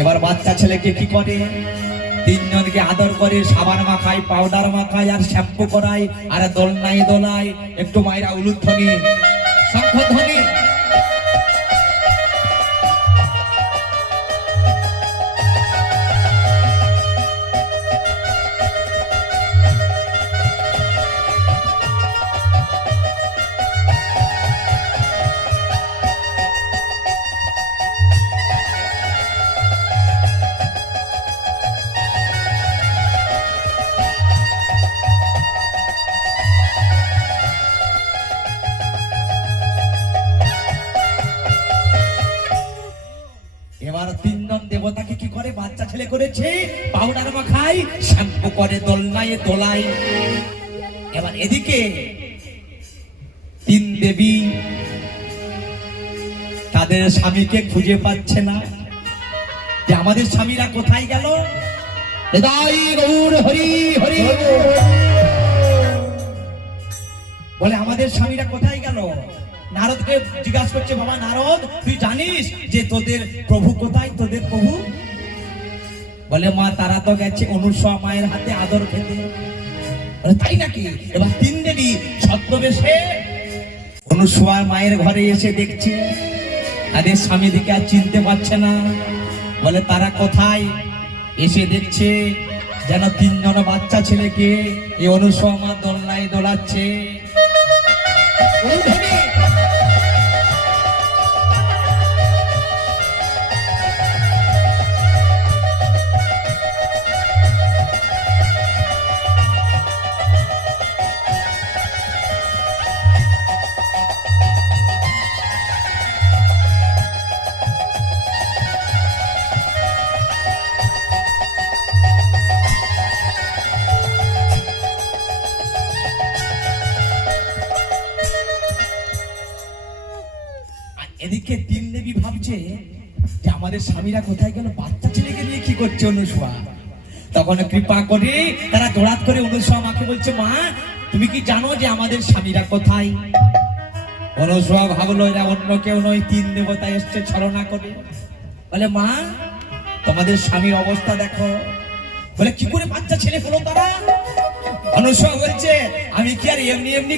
এবার বাচ্চা ছেলেকে কি করে, তিনজনকে আদর করে, সাবান মাখায়, পাউডার মাখায়, আর শ্যাম্পু করায়, আর দোলনায় দোলায়, একটু মায়েরা উলুধ্বনি শঙ্খধ্বনি। এবার তিনজন দেবতাকে কি করে, বাচ্চা ছেলে করেছে, পাউডার মাখায়, শ্যাম্পু করে, দোলনায় দোলায়। এবার এদিকে তিন দেবী তাদের স্বামীকে খুঁজে পাচ্ছে না, যে আমাদের স্বামীরা কোথায় গেল। হরি হরি বলে আমাদের স্বামীরা কোথায় গেল। নারদকে জিজ্ঞাসা করছে, বাবা নারদ, তুই জানিস যে তোদের প্রভু কোথায়, তোদের প্রভু? বলে মা তারা তো গেছে অনুসূয়া মায়ের হাতে আদর খেতে। তাই নাকি? এবার তিন দেবী ছদ্মবেশে অনুসূয়া মায়ের ঘরে এসে দেখছে তাদের স্বামী দিকে আর চিনতে পারছে না। বলে তারা কোথায়? এসে দেখছে যেন তিনজন বাচ্চা ছেলেকে এই অনুসূয়া মা দোলনায় দোলাচ্ছে। এদিকে তিন দেবী ভাবছে যে আমাদের স্বামীরা কোথায় গেল, বাচ্চা ছেলেকে নিয়ে কি করছে অনুসূয়া। তখন কৃপা করে তারা দৌড়াত করে অনুসূয়া মাকে বলছে, মা তুমি কি জানো যে আমাদের স্বামীরা কোথায়? অনুসূয়া ভাবলো এরা অন্য কেউ নয়, তিন দেবতা এসছে ছলনা করে। বলে মা তোমাদের স্বামীর অবস্থা দেখো। বলে কি করে বাচ্চা ছেলে হলো তারা? অনুসূয়া বলছে আমি কি আর এমনি এমনি